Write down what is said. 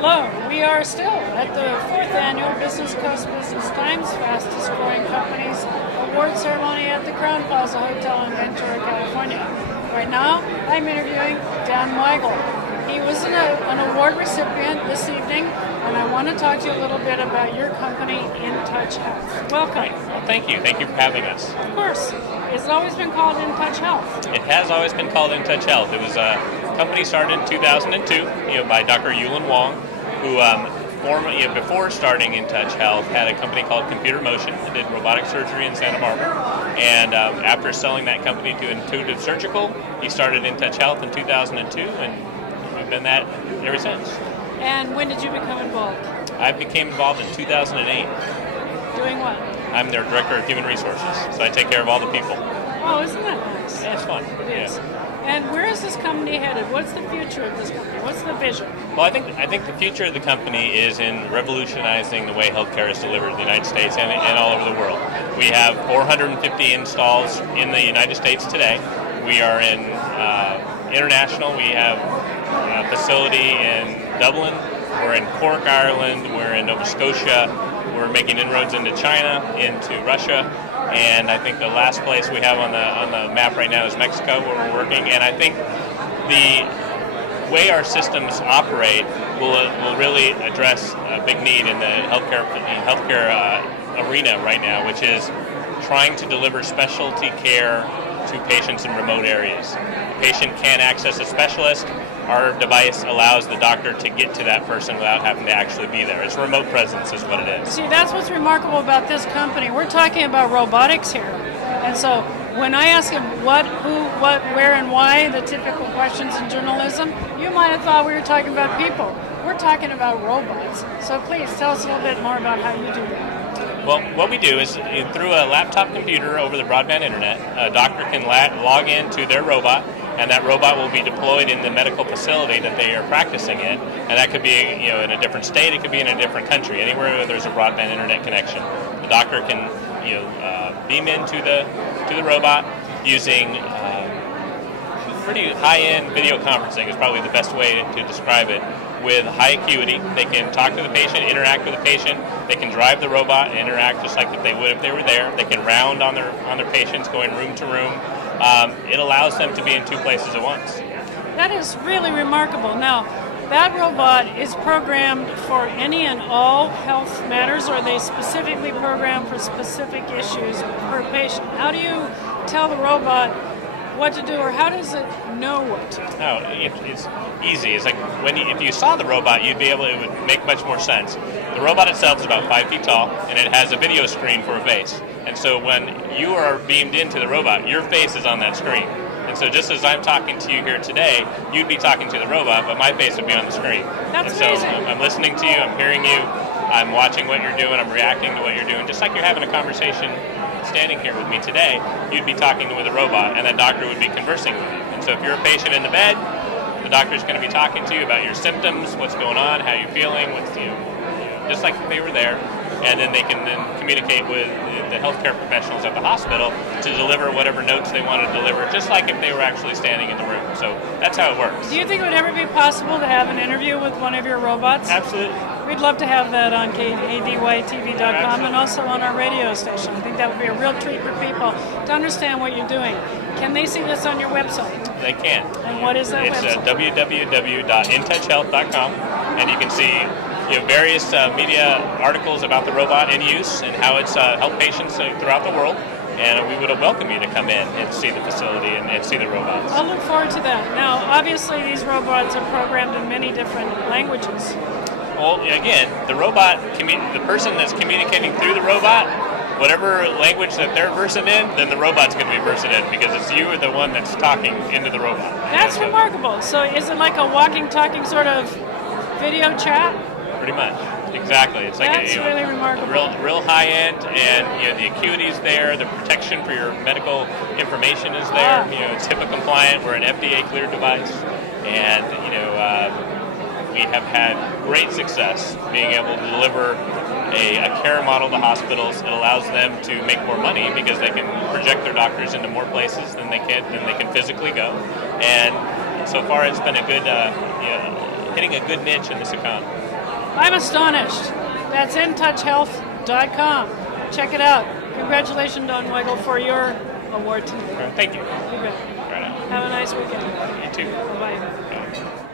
Hello, we are still at the 4th Annual Business Coast Business Times Fastest Growing Companies Award Ceremony at the Crown Plaza Hotel in Ventura, California. Right now, I'm interviewing Dan Weigel. He was an award recipient this evening, and I want to talk to you a little bit about your company, In Touch Health. Welcome. Well, thank you. Thank you for having us. Of course. It's always been called In Touch Health. It has always been called In Touch Health. It was a company started in 2002, by Dr. Yulin Wong, who before starting In Touch Health had a company called Computer Motion that did robotic surgery in Santa Barbara. And after selling that company to Intuitive Surgical, he started In Touch Health in 2002, and we've been that ever since. And when did you become involved? I became involved in 2008. Doing what? I'm their Director of Human Resources, so I take care of all the people. Oh, isn't that nice? Yeah, it's fun. It is. And where is this company headed? What's the future of this company? What's the vision? Well, I think the future of the company is in revolutionizing the way healthcare is delivered in the United States and all over the world. We have 450 installs in the United States today. We are in international. We have a facility in Dublin. We're in Cork, Ireland. We're in Nova Scotia. We're making inroads into China, into Russia, and I think the last place we have on the map right now is Mexico, where we're working. And I think the way our systems operate will really address a big need in the healthcare arena right now, which is trying to deliver specialty care to patients in remote areas. A patient can't access a specialist. Our device allows the doctor to get to that person without having to actually be there. It's remote presence is what it is. See, that's what's remarkable about this company. We're talking about robotics here. And so when I ask him what, who, what, where, and why, the typical questions in journalism, you might have thought we were talking about people. We're talking about robots. So please tell us a little bit more about how you do that. Well, what we do is through a laptop computer over the broadband internet, a doctor can log into their robot, and that robot will be deployed in the medical facility that they are practicing in. And that could be in a different state, it could be in a different country, anywhere where there's a broadband internet connection. The doctor can beam into the robot using pretty high-end video conferencing is probably the best way to describe it. With high acuity, they can talk to the patient, interact with the patient. They can drive the robot and interact just like they would if they were there. They can round on their patients, going room to room. It allows them to be in two places at once. That is really remarkable. Now, that robot is programmed for any and all health matters, or are they specifically programmed for specific issues per patient? How do you tell the robot what to do, or how does it know what to do? No, it's easy. It's like if you saw the robot, it would make much more sense. The robot itself is about 5 feet tall, and it has a video screen for a face. And so when you are beamed into the robot, your face is on that screen. And so just as I'm talking to you here today, you'd be talking to the robot, but my face would be on the screen. That's and so amazing. I'm listening to you, I'm hearing you, I'm watching what you're doing, I'm reacting to what you're doing, just like you're having a conversation standing here with me today. You'd be talking with a robot, and that doctor would be conversing with you. And so if you're a patient in the bed, the doctor's going to be talking to you about your symptoms, what's going on, how you're feeling, just like if they were there. And then they can then communicate with the healthcare professionals at the hospital to deliver whatever notes they want to deliver, just like if they were actually standing in the room. So that's how it works. Do you think it would ever be possible to have an interview with one of your robots? Absolutely. We'd love to have that on KADYTV.com and also on our radio station. I think that would be a real treat for people to understand what you're doing. Can they see this on your website? They can. And what is that website? It's www.intouchhealth.com, and you can see various media articles about the robot in use and how it's helped patients throughout the world. And we would welcome you to come in and see the facility and see the robots. I'll look forward to that. Now, obviously, these robots are programmed in many different languages. Well, again, the person that's communicating through the robot, whatever language that they're versed in, then the robot's going to be versed in, because it's you or the one that's talking into the robot. That's remarkable. So is it like a walking, talking sort of video chat? Pretty much. Exactly. It's like that's really remarkable. Real high end, and the acuity is there. The protection for your medical information is there. It's HIPAA compliant. We're an FDA cleared device, and we have had great success being able to deliver a care model to hospitals. It allows them to make more money because they can project their doctors into more places than they can physically go. And so far, it's been a good hitting a good niche in this economy. I'm astonished. That's intouchhealth.com. Check it out. Congratulations, Dan Weigel, for your award tonight. Thank you. You bet. Right on. Have a nice weekend. You too. Bye. Bye.